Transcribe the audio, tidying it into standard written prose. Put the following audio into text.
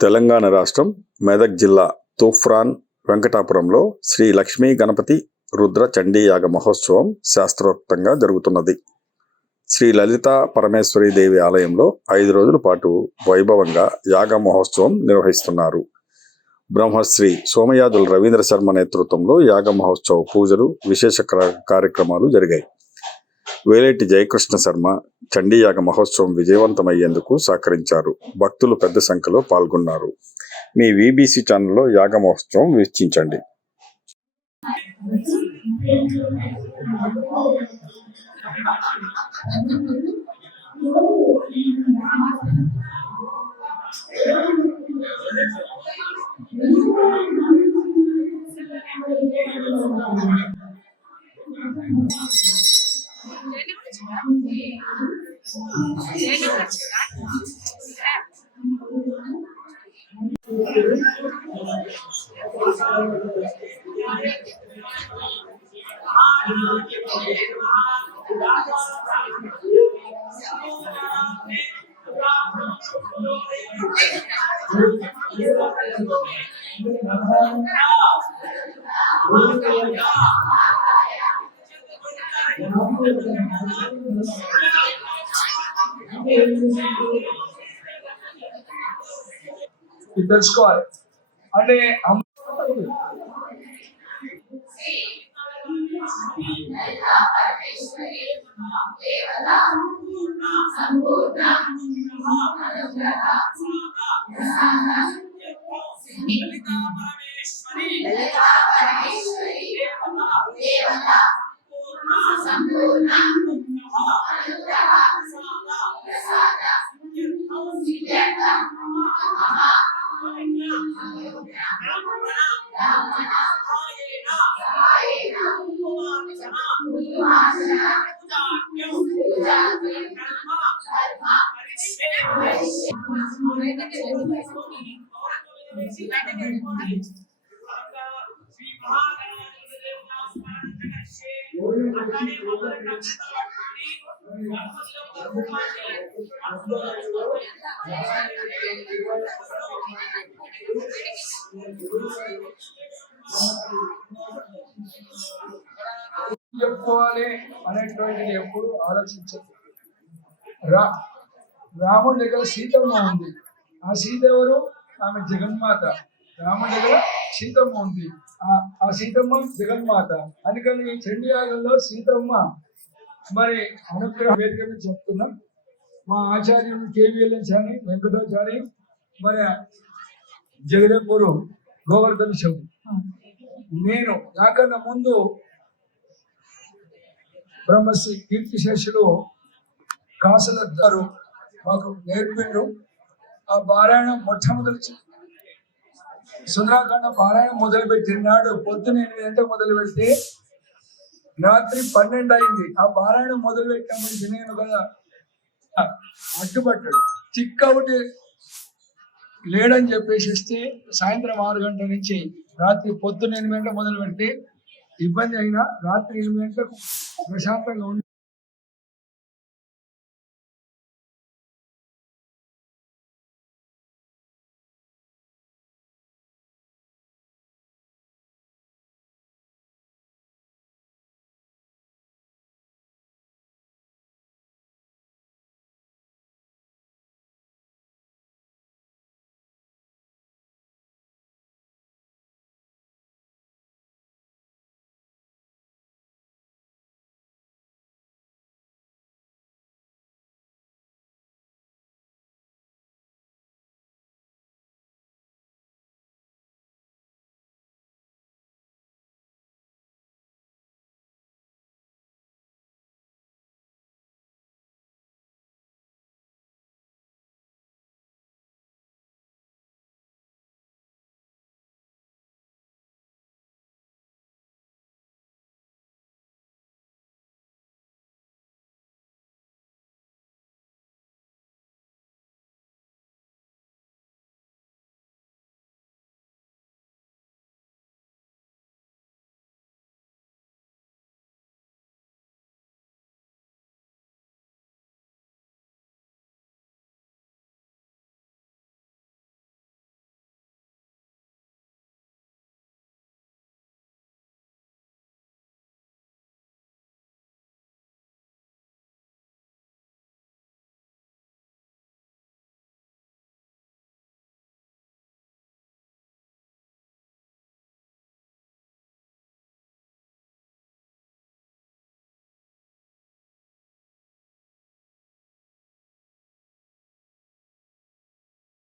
తెలంగాణ రాష్ట్రం మెదక్ జిల్లా తూప్రాన్ వెంకటాపురంలో శ్రీ లక్ష్మీ గణపతి రుద్ర చండీ యాగ మహోత్సవం శాస్త్రోక్తంగా జరుగుతున్నది. శ్రీ లలితా పరమేశ్వరి దేవి ఆలయంలో 5 రోజుల పాటు వైభవంగా యాగ మహోత్సవం నిర్వహిస్తున్నారు. బ్రహ్మశ్రీ సోమయాజుల రవీంద్ర శర్మ నేతృత్వంలో యాగ మహోత్సవ పూజలు, విశేష కార్యక్రమాలు జరిగాయి. వేలేటి జయకృష్ణ శర్మ చండీయాగ మహోత్సవం విజయవంతమయ్యేందుకు సహకరించారు. భక్తులు పెద్ద సంఖ్యలో పాల్గొన్నారు. మీ వీబీసీ ఛానల్లో యాగ మహోత్సవం వీక్షించండి. తెలుసుకోవాలి అంటే చెప్పుకోవాలి అనేటువంటిది ఎప్పుడు ఆలోచించదు. రాముడి దగ్గర సీతమ్మ ఉంది. ఆ సీత ఎవరు? ఆమె జగన్మాత. రాముడి దగ్గర సీతమ్మ ఉంది. ఆ సీతమ్మ జగన్మాత. అందుకని చండీ యాగంలో సీతమ్మ మరి అనుగ్రహ వేదిక చెప్తున్నాం. మా ఆచార్యులు కేవీఎల్ఎన్ వెంకటాచారి, మరి జగదేపూరు గోవర్ధన్ శివుడు. నేను నాకన్నా ముందు బ్రహ్మశ్రీ కీర్తిశేషులు కాసలద్దారు మాకు నేర్పిండు. ఆ పారాయణం మొట్టమొదటి సుందరాకాండ పారాయణం మొదలుపెట్టిన నాడు పొద్దున 8 గంటలకు మొదలు పెడితే రాత్రి 12 అయింది. ఆ పారాయణం మొదలు పెట్టినప్పటికీ నేను కదా అడ్డుపట్టాడు, చిక్కవుటి లేడని చెప్పేసి సాయంత్రం 6 గంటల నుంచి రాత్రి పొద్దున 8 గంటలకు మొదలు పెడితే ఇబ్బంది అయినా రాత్రి 8 గంటలకు ప్రశాంతంగా ఉంది.